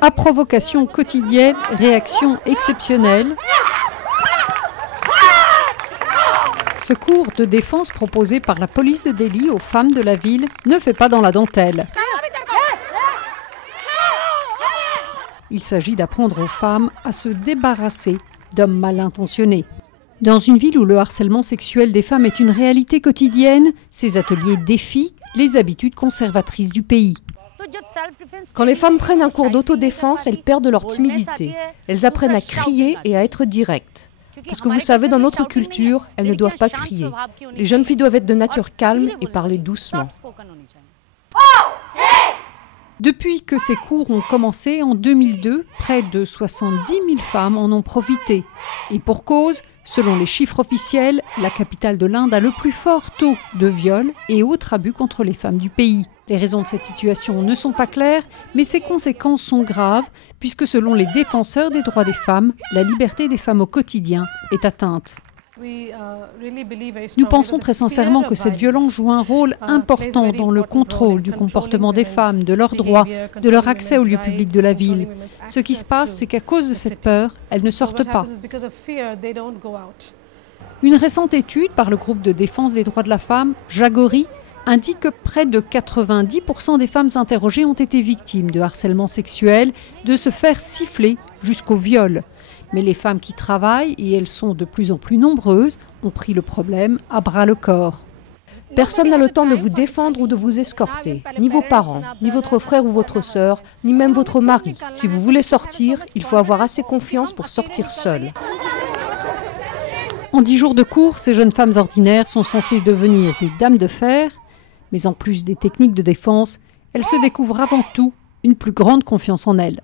À provocation quotidienne, réaction exceptionnelle. Ce cours de défense proposé par la police de Delhi aux femmes de la ville ne fait pas dans la dentelle. Il s'agit d'apprendre aux femmes à se débarrasser d'hommes mal intentionnés. Dans une ville où le harcèlement sexuel des femmes est une réalité quotidienne, ces ateliers défient les habitudes conservatrices du pays. Quand les femmes prennent un cours d'autodéfense, elles perdent leur timidité. Elles apprennent à crier et à être directes. Parce que vous savez, dans notre culture, elles ne doivent pas crier. Les jeunes filles doivent être de nature calme et parler doucement. Depuis que ces cours ont commencé en 2002, près de 70 000 femmes en ont profité. Et pour cause, selon les chiffres officiels, la capitale de l'Inde a le plus fort taux de viols et autres abus contre les femmes du pays. Les raisons de cette situation ne sont pas claires, mais ses conséquences sont graves, puisque selon les défenseurs des droits des femmes, la liberté des femmes au quotidien est atteinte. Nous pensons très sincèrement que cette violence joue un rôle important dans le contrôle du comportement des femmes, de leurs droits, de leur accès aux lieux publics de la ville. Ce qui se passe, c'est qu'à cause de cette peur, elles ne sortent pas. Une récente étude par le groupe de défense des droits de la femme, Jagori, indique que près de 90% des femmes interrogées ont été victimes de harcèlement sexuel, de se faire siffler jusqu'au viol. Mais les femmes qui travaillent, et elles sont de plus en plus nombreuses, ont pris le problème à bras-le-corps. Personne n'a le temps de vous défendre ou de vous escorter, ni vos parents, ni votre frère ou votre sœur, ni même votre mari. Si vous voulez sortir, il faut avoir assez confiance pour sortir seul. En 10 jours de cours, ces jeunes femmes ordinaires sont censées devenir des dames de fer, mais en plus des techniques de défense, elles se découvrent avant tout une plus grande confiance en elles.